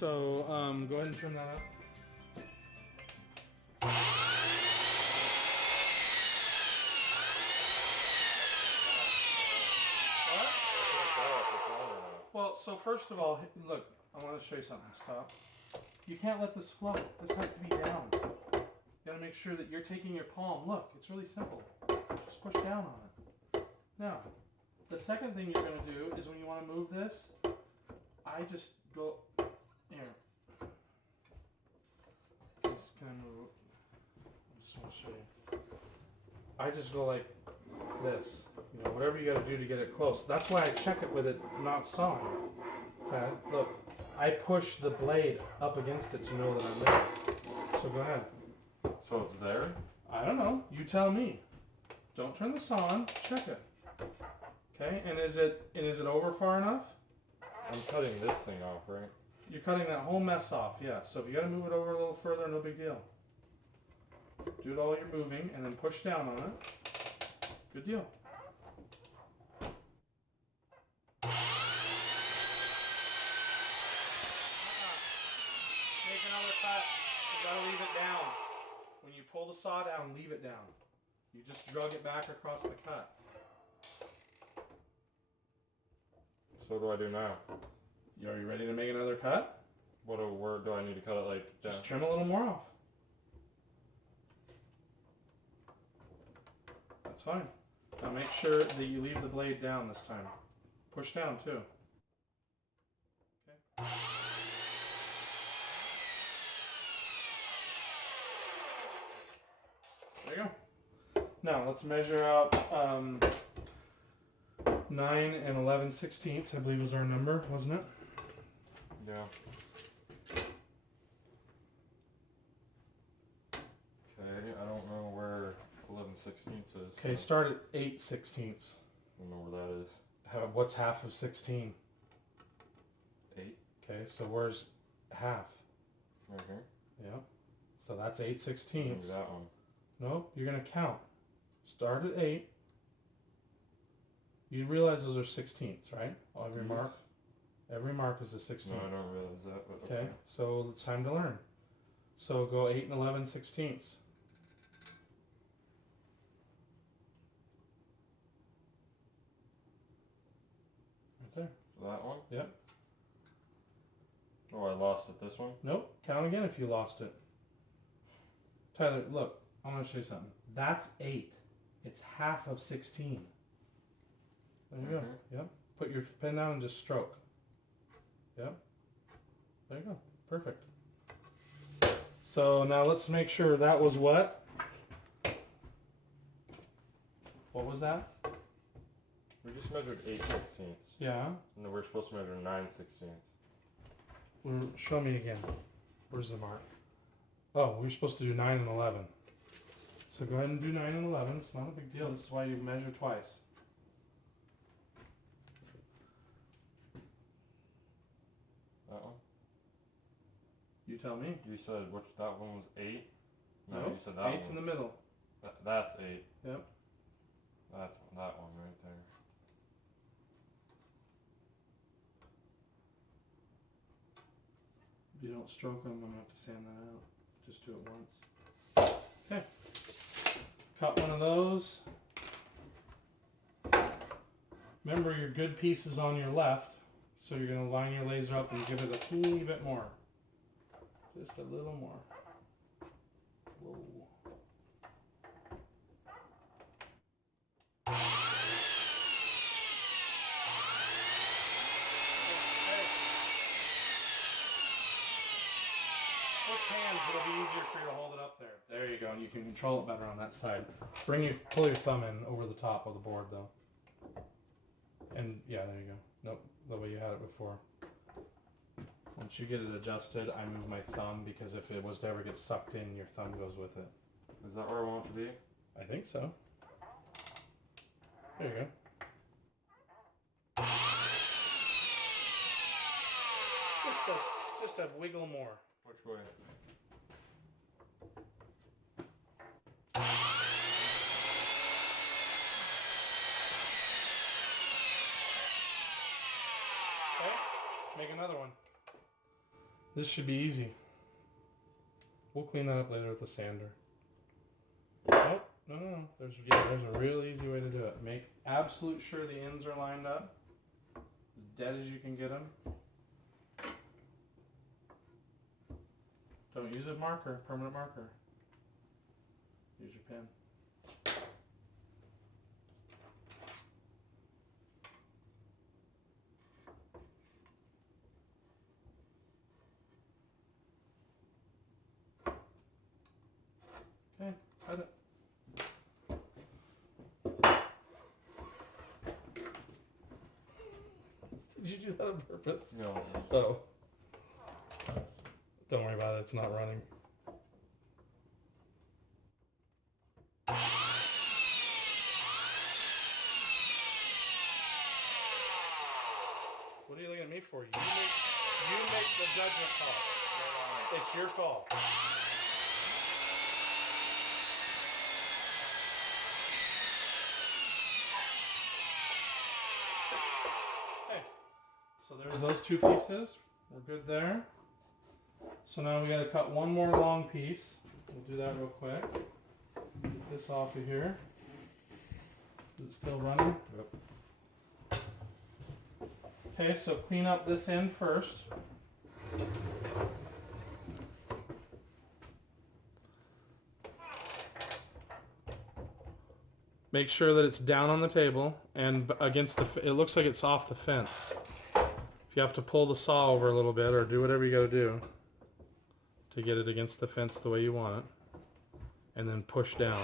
So go ahead and turn that up. Well, so first of all, look, I want to show you something. Stop. You can't let this float. This has to be down. You got to make sure that you're taking your palm. Look, it's really simple. Just push down on it. Now, the second thing you're going to do is when you want to move this, I just go here. Can I move? I just want to show you. I just go like this. You know, whatever you got to do to get it close. That's why I check it with it not sawing. Okay, look, I push the blade up against it to know that I'm there. So go ahead. So it's there? I don't know. You tell me. Don't turn the saw on. Check it. Okay, and is it over far enough? I'm cutting this thing off, right? You're cutting that whole mess off, yeah. So if you got to move it over a little further, no big deal. Do it all you're moving, and then push down on it. Good deal. Make another cut. You gotta leave it down. When you pull the saw down, leave it down. You just drug it back across the cut. So what do I do now? Are you ready to make another cut? Where do I need to cut it like down? Just trim a little more off. That's fine. Now make sure that you leave the blade down this time. Push down too. Okay. There you go. Now let's measure out 9 and 11/16, I believe was our number, wasn't it? Yeah. Okay, I don't know where 11/16 is. Okay, start at 8/16. I don't know where that is. What's half of 16? 8. Okay, so where's half? Right here. Yeah. So that's 8/16. Maybe that one. Nope, you're going to count. Start at 8. You realize those are 16ths, right? Every mark? Every mark is a 16th. No, I don't realize that, but okay, so it's time to learn. So go 8 and 11/16. Right there. That one? Yep. Oh, I lost it, this one? Nope, count again if you lost it. Tyler, look, I'm going to show you something. That's 8. It's half of 16. There you go. Yep. Put your pen down and just stroke. Yep. There you go. Perfect. So now let's make sure that was what? What was that? We just measured 8/16. Yeah. And then we're supposed to measure 9/16. Show me again. Where's the mark? Oh, we're supposed to do 9 and 11. So go ahead and do 9 and 11. It's not a big deal. This is why you measure twice. That one? You tell me. You said that one was 8? No, you said that 8's one. in the middle. That's 8. Yep. That's that one right there. If you don't stroke them, I'm going to have to sand that out. Just do it once. Okay. Cut one of those. Remember, your good piece is on your left, so you're going to line your laser up and give it a teeny bit more. Just a little more. Whoa. Hands, it'll be easier for you to hold it up there. There you go, and you can control it better on that side. Pull your thumb in over the top of the board though. And yeah, there you go. Nope, the way you had it before. Once you get it adjusted, I move my thumb because if it was to ever get sucked in, your thumb goes with it. Is that where I want it to be? I think so. There you go. Just a wiggle more. Which way? Okay, make another one. This should be easy. We'll clean that up later with the sander. Oh, no. There's a real easy way to do it. Make absolute sure the ends are lined up. As dead as you can get them. Don't use a marker, permanent marker. Use your pen. Okay, cut it. Did you do that on purpose? No. Oh. Don't worry about it, it's not running. What are you looking at me for? You make the judgment call. It's your call. Okay. So there's those two pieces. We're good there. So now we got to cut one more long piece. We'll do that real quick. Get this off of here. Is it still running? Yep. Okay, so clean up this end first. Make sure that it's down on the table and against it looks like it's off the fence. If you have to pull the saw over a little bit or do whatever you got to do to get it against the fence the way you want it, and then push down.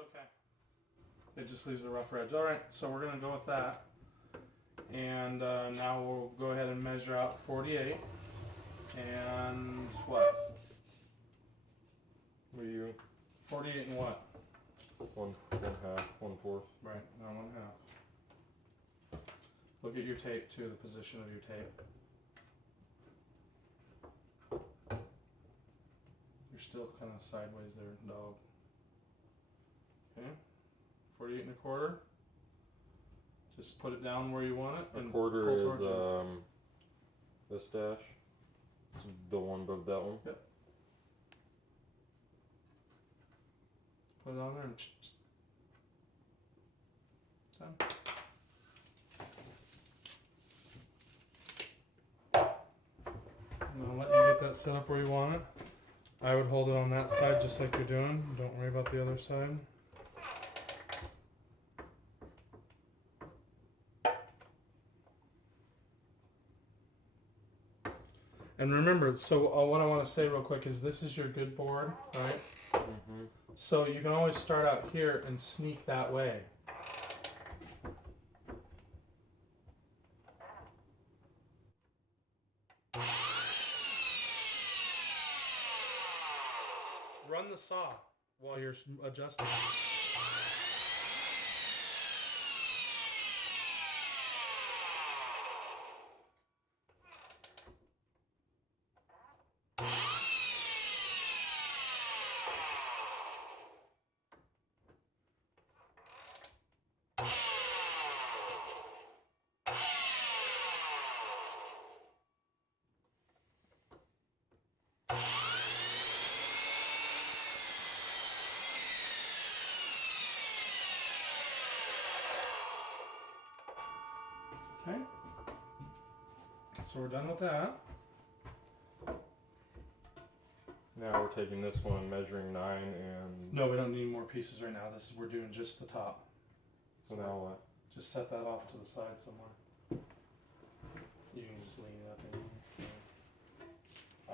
Okay. It just leaves a rough edge. Alright, so we're going to go with that. And now we'll go ahead and measure out 48. And what? What are you? 48 and what? One half, 1/4. Right, now 1/2. Look at your tape too, the position of your tape. You're still kind of sideways there, dog. Okay, 48 1/4. Just put it down where you want it. A quarter is this dash. It's the one above that one. Yep. Put it on there and done. Now let you get that set up where you want it. I would hold it on that side just like you're doing. Don't worry about the other side. And remember, so what I want to say real quick is this is your good board, right? Mm-hmm. So you can always start out here and sneak that way. Run the saw while you're adjusting. Okay, so we're done with that. Now we're taking this one and measuring 9 and... No, we don't need more pieces right now. We're doing just the top. So now what? Just set that off to the side somewhere. You can just lean it up in here.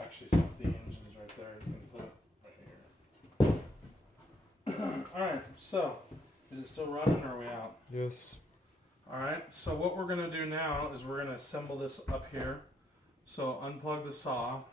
Actually, since the engine's right there, you can put it right here. Alright, so, is it still running or are we out? Yes. Alright, so what we're going to do now is we're going to assemble this up here. So unplug the saw,